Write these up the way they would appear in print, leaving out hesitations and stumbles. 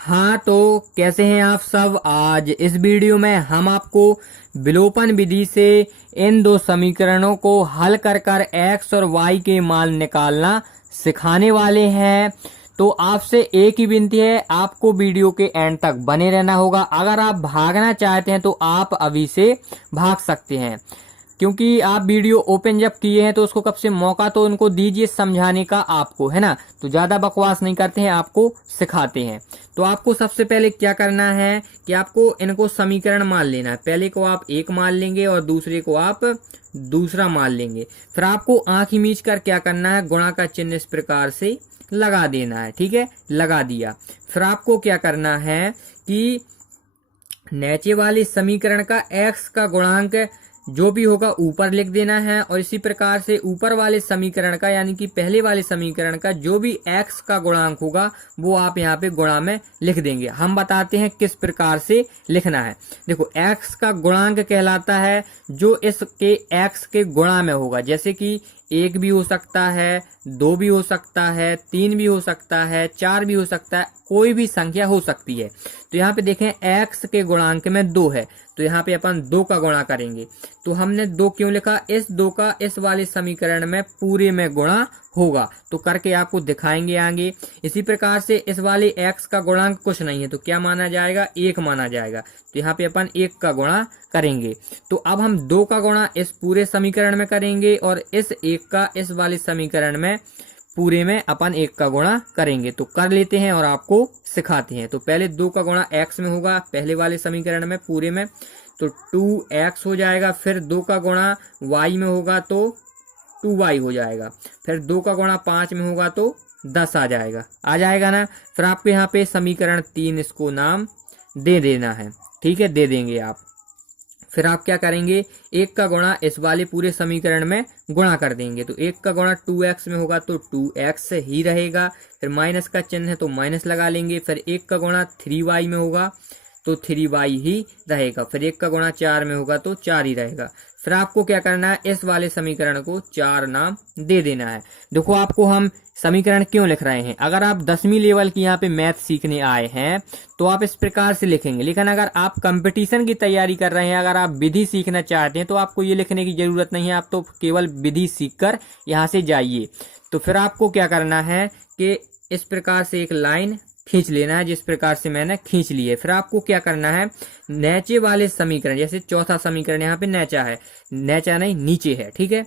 हाँ, तो कैसे हैं आप सब। आज इस वीडियो में हम आपको विलोपन विधि से इन दो समीकरणों को हल कर कर एक्स और वाई के मान निकालना सिखाने वाले हैं। तो आपसे एक ही विनती है, आपको वीडियो के एंड तक बने रहना होगा। अगर आप भागना चाहते हैं तो आप अभी से भाग सकते हैं, क्योंकि आप वीडियो ओपन जब किए हैं तो उसको कब से मौका तो उनको दीजिए समझाने का आपको, है ना। तो ज्यादा बकवास नहीं करते हैं, आपको सिखाते हैं। तो आपको सबसे पहले क्या करना है कि आपको इनको समीकरण मान लेना है। पहले को आप एक मान लेंगे और दूसरे को आप दूसरा मान लेंगे। फिर आपको आंख मीच कर क्या करना है, गुणा का चिन्ह इस प्रकार से लगा देना है। ठीक है, लगा दिया। फिर आपको क्या करना है कि नीचे वाले समीकरण का x का गुणांक जो भी होगा ऊपर लिख देना है, और इसी प्रकार से ऊपर वाले समीकरण का यानी कि पहले वाले समीकरण का जो भी x का गुणांक होगा वो आप यहाँ पे गुणा में लिख देंगे। हम बताते हैं किस प्रकार से लिखना है। देखो, x का गुणांक कहलाता है जो इसके x के गुणा में होगा। जैसे कि 1 भी हो सकता है, 2 भी हो सकता है, 3 भी हो सकता है, 4 भी हो सकता है, कोई भी संख्या हो सकती है। तो यहाँ पे देखें x के गुणांक में 2 है, तो यहाँ पे अपन 2 का गुणा करेंगे। तो हमने 2 क्यों लिखा, इस 2 का इस वाले समीकरण में पूरे में गुणा होगा, तो करके आपको दिखाएंगे आगे। इसी प्रकार से इस वाले x का गुणांक कुछ नहीं है तो क्या माना जाएगा, 1 माना जाएगा। तो यहाँ पे अपन 1 का गुणा करेंगे। तो अब हम 2 का गुणा इस पूरे समीकरण में करेंगे और इस 1 का इस वाले समीकरण में पूरे में अपन 1 का गुणा करेंगे। तो कर लेते हैं और आपको सिखाते हैं। तो पहले 2 का गुणा x में होगा पहले वाले समीकरण में पूरे में, तो 2x हो जाएगा। फिर 2 का गुणा y में होगा तो 2y हो जाएगा। फिर 2 का गुणा 5 में होगा तो 10 आ जाएगा ना। फिर आपको यहाँ पे समीकरण 3 इसको नाम दे देना है। ठीक है, दे देंगे आप। फिर आप क्या करेंगे, 1 का गुणा इस वाले पूरे समीकरण में गुणा कर देंगे। तो 1 का गुणा 2x में होगा तो 2x ही रहेगा। फिर माइनस का चिन्ह है तो माइनस लगा लेंगे। फिर 1 का गुणा 3y में होगा तो 3y ही रहेगा। फिर 1 का गुणा 4 में होगा तो 4 ही रहेगा। फिर आपको क्या करना है, इस वाले समीकरण को 4 नाम दे देना है। देखो, आपको हम समीकरण क्यों लिख रहे हैं, अगर आप 10वीं लेवल की यहाँ पे मैथ सीखने आए हैं तो आप इस प्रकार से लिखेंगे। लेकिन अगर आप कंपटीशन की तैयारी कर रहे हैं, अगर आप विधि सीखना चाहते हैं तो आपको ये लिखने की जरूरत नहीं है। आप तो केवल विधि सीखकर यहाँ से जाइए। तो फिर आपको क्या करना है कि इस प्रकार से एक लाइन खींच लेना है, जिस प्रकार से मैंने खींच ली है। फिर आपको क्या करना है, नीचे वाले समीकरण, जैसे चौथा समीकरण यहाँ पे नीचा है, नीचा नहीं नीचे है, ठीक है।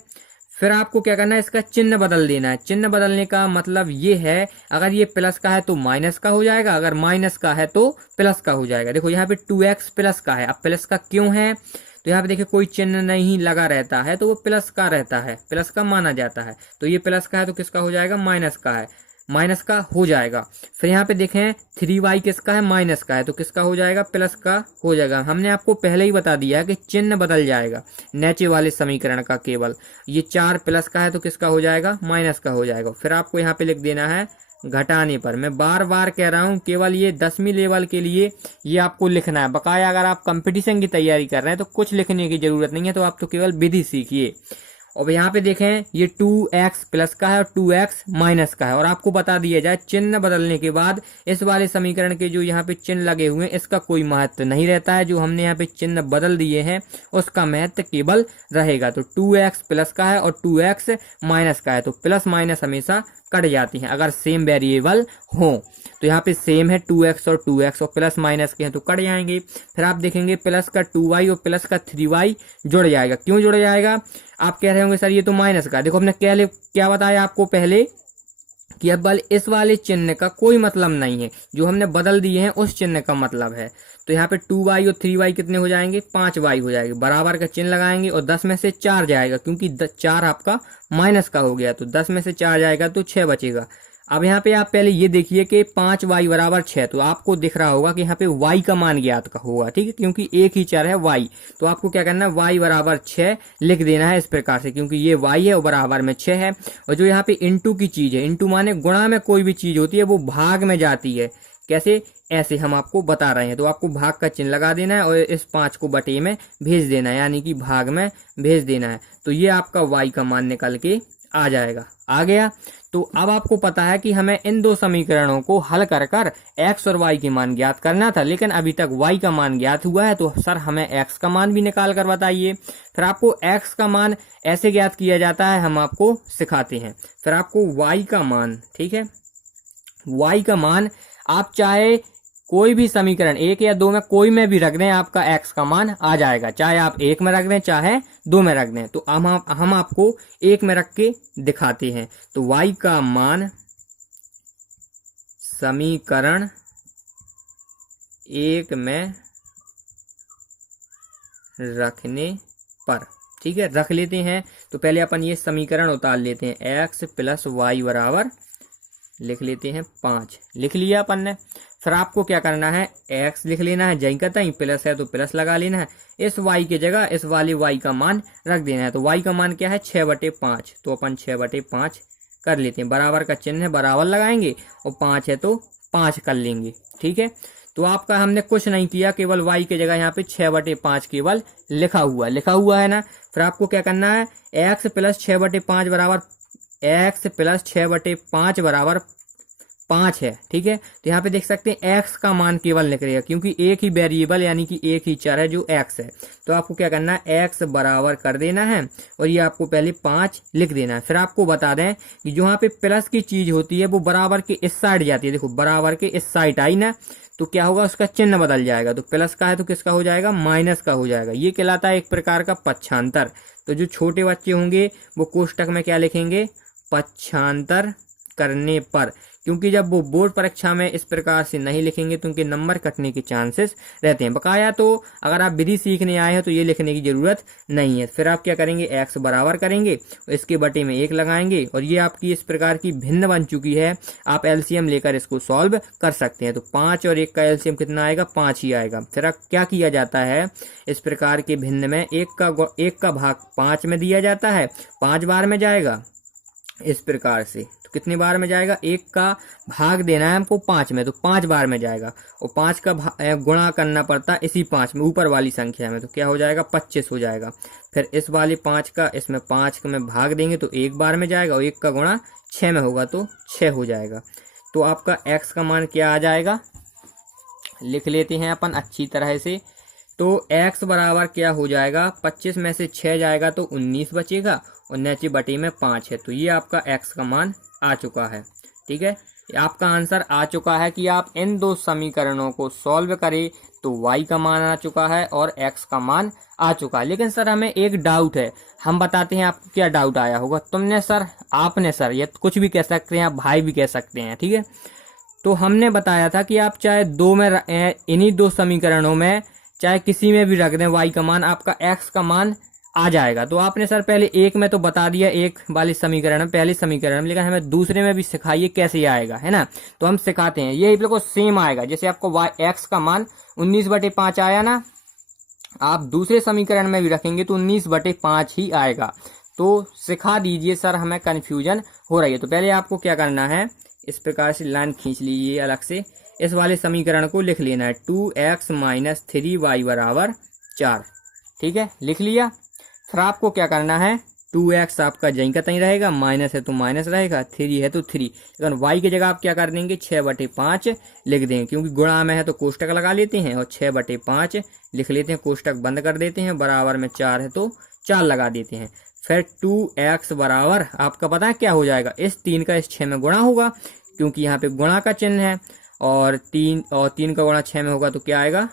फिर आपको क्या करना है, इसका चिन्ह बदल देना है। चिन्ह बदलने का मतलब ये है, अगर ये प्लस का है तो माइनस का हो जाएगा, अगर माइनस का है तो प्लस का हो जाएगा। देखो, यहाँ पे 2x प्लस का है। अब प्लस का क्यों है, तो यहाँ पे देखिए कोई चिन्ह नहीं लगा रहता है तो वो प्लस का रहता है, प्लस का माना जाता है। तो ये प्लस का है तो किसका हो जाएगा, माइनस का है, माइनस का हो जाएगा। फिर यहाँ पे देखें 3y किसका है, माइनस का है, तो किसका हो जाएगा, प्लस का हो जाएगा। हमने आपको पहले ही बता दिया है कि चिन्ह बदल जाएगा नीचे वाले समीकरण का। केवल ये 4 प्लस का है तो किसका हो जाएगा, माइनस का हो जाएगा। फिर आपको यहाँ पे लिख देना है घटाने पर। मैं बार बार कह रहा हूँ, केवल ये 10वीं लेवल के लिए ये आपको लिखना है। बकाया अगर आप कंपटीशन की तैयारी कर रहे हैं तो कुछ लिखने की जरूरत नहीं है, तो आप तो केवल विधि सीखिए। और यहाँ पे देखें ये 2x प्लस का है और 2x माइनस का है, और आपको बता दिया जाए चिन्ह बदलने के बाद इस वाले समीकरण के जो यहाँ पे चिन्ह लगे हुए हैं इसका कोई महत्व नहीं रहता है। जो हमने यहाँ पे चिन्ह बदल दिए हैं उसका महत्व केवल रहेगा। तो 2x प्लस का है और 2x माइनस का है, तो प्लस माइनस हमेशा कट जाती हैं अगर सेम वेरिएबल हो। तो यहाँ पे सेम है 2x और 2x, और प्लस माइनस के हैं तो कट जाएंगे। फिर आप देखेंगे प्लस का 2y और प्लस का 3y जुड़ जाएगा। क्यों जुड़ जाएगा, आप कह रहे होंगे सर ये तो माइनस का। देखो, हमने क्या बताया आपको पहले कि अब इस वाले चिन्ह का कोई मतलब नहीं है, जो हमने बदल दिए हैं उस चिन्ह का मतलब है। तो यहाँ पे 2y और 3y कितने हो जाएंगे, 5y हो जाएंगे। बराबर का चिन्ह लगाएंगे और 10 में से 4 जाएगा, क्योंकि 4 आपका माइनस का हो गया, तो 10 में से 4 जाएगा तो 6 बचेगा। अब यहाँ पे आप पहले ये देखिए कि 5y बराबर 6, तो आपको दिख रहा होगा कि यहाँ पे y का मान ज्ञात का होगा, ठीक है, क्योंकि एक ही चर है y। तो आपको क्या करना है, y बराबर 6 लिख देना है इस प्रकार से, क्योंकि ये y है और बराबर में 6 है। और जो यहाँ पे इंटू की चीज है, इंटू माने गुणा में कोई भी चीज होती है वो भाग में जाती है। कैसे, ऐसे हम आपको बता रहे हैं। तो आपको भाग का चिन्ह लगा देना है और इस 5 को बटे में भेज देना है, यानी कि भाग में भेज देना है। तो ये आपका y का मान निकल के आ जाएगा। आ गया। तो अब आपको पता है कि हमें इन दो समीकरणों को हल कर कर x और y के मान ज्ञात करना था, लेकिन अभी तक y का मान ज्ञात हुआ है, तो सर हमें x का मान भी निकाल कर बताइए। फिर आपको x का मान ऐसे ज्ञात किया जाता है, हम आपको सिखाते हैं। फिर आपको y का मान, ठीक है, y का मान आप चाहे कोई भी समीकरण 1 या 2 में कोई में भी रख दें, आपका x का मान आ जाएगा। चाहे आप 1 में रख दें चाहे 2 में रख दें। तो हम आपको 1 में रख के दिखाते हैं। तो y का मान समीकरण 1 में रखने पर, ठीक है, रख लेते हैं। तो पहले अपन ये समीकरण उतार लेते हैं। x प्लस वाई बराबर लिख लेते हैं 5। लिख लिया अपन ने। फिर आपको क्या करना है, x लिख लेना है, जहीं का तहीं प्लस है तो प्लस लगा लेना है। इस y की जगह इस वाले y का मान रख देना है। तो y का मान क्या है, 6/5। तो अपन 6/5 कर लेते हैं। बराबर का चिन्ह है, बराबर लगाएंगे, और 5 है तो 5 कर लेंगे, ठीक है। तो आपका हमने कुछ नहीं किया, केवल y की जगह यहाँ पे 6/5 केवल लिखा हुआ है ना। फिर आपको क्या करना है, x प्लस 6/5 बराबर x प्लस 6/5 बराबर 5 है, ठीक है। तो यहाँ पे देख सकते हैं x का मान केवल निकलेगा, क्योंकि एक ही वेरिएबल यानी कि एक ही चर है जो x है। तो आपको क्या करना है, x बराबर कर देना है, और ये आपको पहले 5 लिख देना है। फिर आपको बता दें कि जो यहाँ पे प्लस की चीज होती है वो बराबर के इस साइड जाती है। देखो बराबर के इस साइड आई ना, तो क्या होगा, उसका चिन्ह बदल जाएगा। तो प्लस का है तो किसका हो जाएगा, माइनस का हो जाएगा। ये कहलाता है एक प्रकार का पक्षांतर। तो जो छोटे बच्चे होंगे वो कोष्टक में क्या लिखेंगे, पक्षांतर करने पर, क्योंकि जब वो बोर्ड परीक्षा में इस प्रकार से नहीं लिखेंगे तो उनके नंबर कटने के चांसेस रहते हैं। बकाया तो अगर आप विधि सीखने आए हैं तो ये लिखने की जरूरत नहीं है। फिर आप क्या करेंगे, x बराबर करेंगे, इसके बटे में 1 लगाएंगे, और ये आपकी इस प्रकार की भिन्न बन चुकी है। आप एलसीएम लेकर इसको सॉल्व कर सकते हैं। तो 5 और 1 का एलसीएम कितना आएगा, 5 ही आएगा। फिर आप क्या किया जाता है, इस प्रकार के भिन्न में 1 का भाग 5 में दिया जाता है, 5 बार में जाएगा इस प्रकार से। तो कितनी बार में जाएगा, 1 का भाग देना है हमको 5 में, तो 5 बार में जाएगा, और 5 का गुणा करना पड़ता है इसी 5 में, ऊपर वाली संख्या में। तो क्या हो जाएगा, 25 हो जाएगा। फिर इस वाली 5 का इसमें 5 का में भाग देंगे तो 1 बार में जाएगा, और 1 का गुणा 6 में होगा तो 6 हो जाएगा। तो आपका x का मान क्या आ जाएगा, लिख लेते हैं अपन अच्छी तरह से। तो x बराबर क्या हो जाएगा, 25 में से 6 जाएगा तो 19 बचेगा, और नीचे बटे में 5 है। तो ये आपका x का मान आ चुका है, ठीक है। आपका आंसर आ चुका है कि आप इन दो समीकरणों को सॉल्व करें तो y का मान आ चुका है और x का मान आ चुका है। लेकिन सर हमें एक डाउट है, हम बताते हैं आपको क्या डाउट आया होगा। तुमने सर, आपने सर, ये कुछ भी कह सकते हैं, आप भाई भी कह सकते हैं, ठीक है। तो हमने बताया था कि आप चाहे इन्हीं दो समीकरणों में चाहे किसी में भी रख दें y का मान, आपका x का मान आ जाएगा। तो आपने सर पहले एक में तो बता दिया, एक वाली समीकरण में, पहले समीकरण में, लेकिन हमें दूसरे में भी सिखाइए कैसे आएगा, है ना। तो हम सिखाते हैं, ये बिल्कुल सेम आएगा। जैसे आपको x का मान 19/5 आया ना, आप दूसरे समीकरण में भी रखेंगे तो 19/5 ही आएगा। तो सिखा दीजिए सर, हमें कंफ्यूजन हो रही है। तो पहले आपको क्या करना है, इस प्रकार से लाइन खींच लीजिए अलग से, इस वाले समीकरण को लिख लेना है, 2x - 3y बराबर 4, ठीक है, लिख लिया। फिर आपको क्या करना है, 2x आपका जहीं का तहीं रहेगा, माइनस है तो माइनस रहेगा, 3 है तो 3, लेकिन y की जगह आप क्या कर देंगे, 6/5 लिख देंगे, क्योंकि गुणा में है तो कोष्टक लगा लेते हैं, और 6/5 लिख लेते हैं, कोष्टक बंद कर देते हैं, बराबर में 4 है तो 4 लगा देते हैं। फिर 2x बराबर आपका पता है क्या हो जाएगा, इस 3 का इस 6 में गुणा होगा, क्योंकि यहाँ पे गुणा का चिन्ह है, और 3 का गुणा 6 में होगा तो क्या आएगा,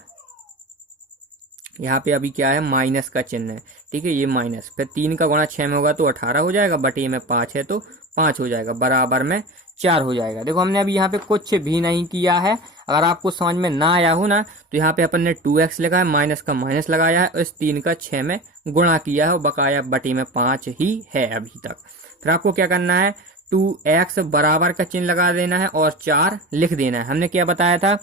यहाँ पे अभी क्या है, माइनस का चिन्ह है, ठीक है, ये माइनस। फिर 3 का गुणा 6 में होगा तो 18 हो जाएगा, बटे में 5 है तो 5 हो जाएगा, बराबर में 4 हो जाएगा। देखो हमने अभी यहाँ पे कुछ भी नहीं किया है। अगर आपको समझ में ना आया हो ना, तो यहाँ पे अपन ने 2x लिखा है, माइनस का माइनस लगाया है, और इस 3 का 6 में गुणा किया है, और बकाया बटे में 5 ही है अभी तक। फिर आपको क्या करना है, 2x बराबर का चिन्ह लगा देना है और 4 लिख देना है। हमने क्या बताया था,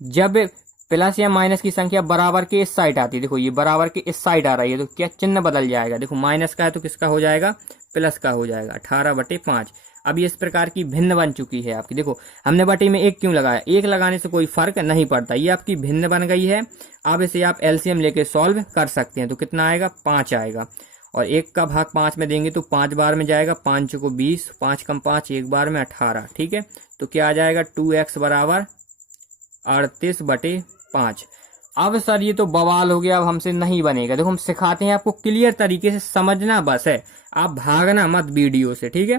जब प्लस या माइनस की संख्या बराबर के इस साइड आती है, देखो ये बराबर के इस साइड आ रही है, तो क्या चिन्ह बदल जाएगा, देखो माइनस का है तो किसका हो जाएगा, प्लस का हो जाएगा, 18/5। अब ये इस प्रकार की भिन्न बन चुकी है आपकी। देखो हमने बटे में 1 क्यों लगाया, 1 लगाने से कोई फर्क नहीं पड़ता, ये आपकी भिन्न बन गई है। अब इसे आप एलसीएम लेके सॉल्व कर सकते हैं, तो कितना आएगा, 5 आएगा। और 1 का भाग 5 में देंगे तो 5 बार में जाएगा, 5 को 20, 5 कम 5 1 बार में 18, ठीक है। तो क्या आ जाएगा 2x बराबर 38/5। अब सर ये तो बवाल हो गया, अब हमसे नहीं बनेगा। देखो हम सिखाते हैं आपको, क्लियर तरीके से समझना बस है, आप भागना मत वीडियो से, ठीक है।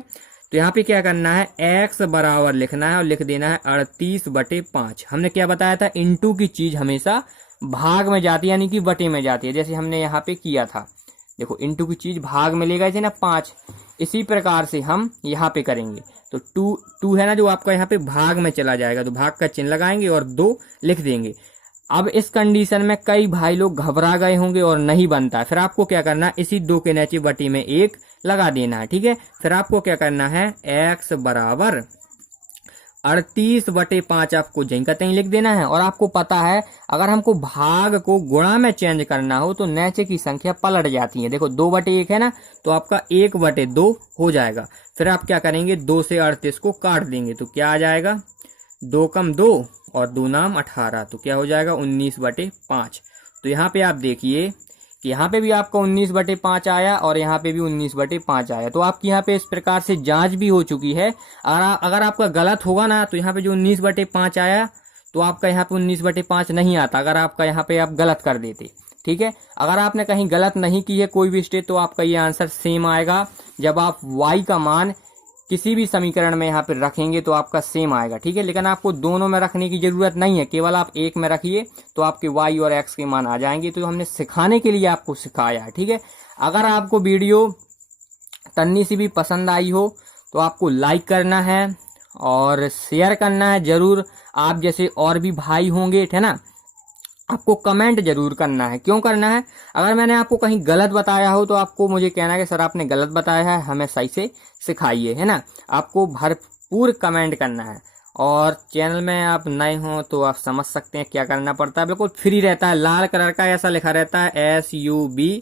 तो यहाँ पे क्या करना है, x बराबर लिखना है और लिख देना है 38/5। हमने क्या बताया था, इंटू की चीज हमेशा भाग में जाती है, यानी कि बटे में जाती है, जैसे हमने यहाँ पे किया था। देखो इंटू की चीज भाग में ले गए थे ना 5, इसी प्रकार से हम यहाँ पे करेंगे। तो 2 है ना जो आपका यहाँ पे भाग में चला जाएगा, तो भाग का चिन्ह लगाएंगे और 2 लिख देंगे। अब इस कंडीशन में कई भाई लोग घबरा गए होंगे और नहीं बनता है, फिर आपको क्या करना है, इसी 2 के नीचे बटी में 1 लगा देना है, ठीक है। फिर आपको क्या करना है, x बराबर 38/5 आपको जहीं का तहीं लिख देना है। और आपको पता है अगर हमको भाग को गुणा में चेंज करना हो तो नीचे की संख्या पलट जाती है। देखो 2/1 है ना, तो आपका 1/2 हो जाएगा। फिर आप क्या करेंगे, 2 से 38 को काट देंगे, तो क्या आ जाएगा, 2 कम 2 और 2 नाम 18, तो क्या हो जाएगा 19/5। तो यहाँ पे आप देखिए कि यहाँ पे भी आपका 19/5 आया और यहाँ पे भी 19/5 आया। तो आपकी यहाँ पे इस प्रकार से जांच भी हो चुकी है। अगर आपका गलत होगा ना, तो यहाँ पे जो 19/5 आया तो आपका यहाँ पे 19/5 नहीं आता, अगर आपका यहाँ पे आप गलत कर देते, ठीक है। अगर आपने कहीं गलत नहीं की है कोई भी स्टेप, तो आपका ये आंसर सेम आएगा। जब आप y का मान किसी भी समीकरण में यहाँ पे रखेंगे तो आपका सेम आएगा, ठीक है। लेकिन आपको दोनों में रखने की जरूरत नहीं है, केवल आप एक में रखिए तो आपके y और x के मान आ जाएंगे। तो हमने सिखाने के लिए आपको सिखाया है, ठीक है। अगर आपको वीडियो तन्नी सी भी पसंद आई हो तो आपको लाइक करना है और शेयर करना है जरूर। आप जैसे और भी भाई होंगे, है ना, आपको कमेंट जरूर करना है। क्यों करना है, अगर मैंने आपको कहीं गलत बताया हो तो आपको मुझे कहना है कि सर आपने गलत बताया है, हमें सही से सिखाइए, है ना। आपको भरपूर कमेंट करना है। और चैनल में आप नए हो तो आप समझ सकते हैं क्या करना पड़ता है, बिल्कुल फ्री रहता है, लाल कलर का ऐसा लिखा रहता है SUB,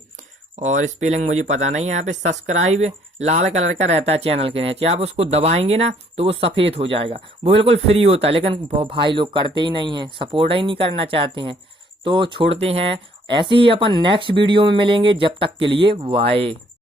और स्पेलिंग मुझे पता नहीं है। यहाँ पे सब्सक्राइब लाल कलर का रहता है चैनल के नीचे, आप उसको दबाएंगे ना तो वो सफेद हो जाएगा, वो बिल्कुल फ्री होता है। लेकिन भाई लोग करते ही नहीं है, सपोर्ट ही नहीं करना चाहते हैं, तो छोड़ते हैं। ऐसे ही अपन नेक्स्ट वीडियो में मिलेंगे, जब तक के लिए बाय।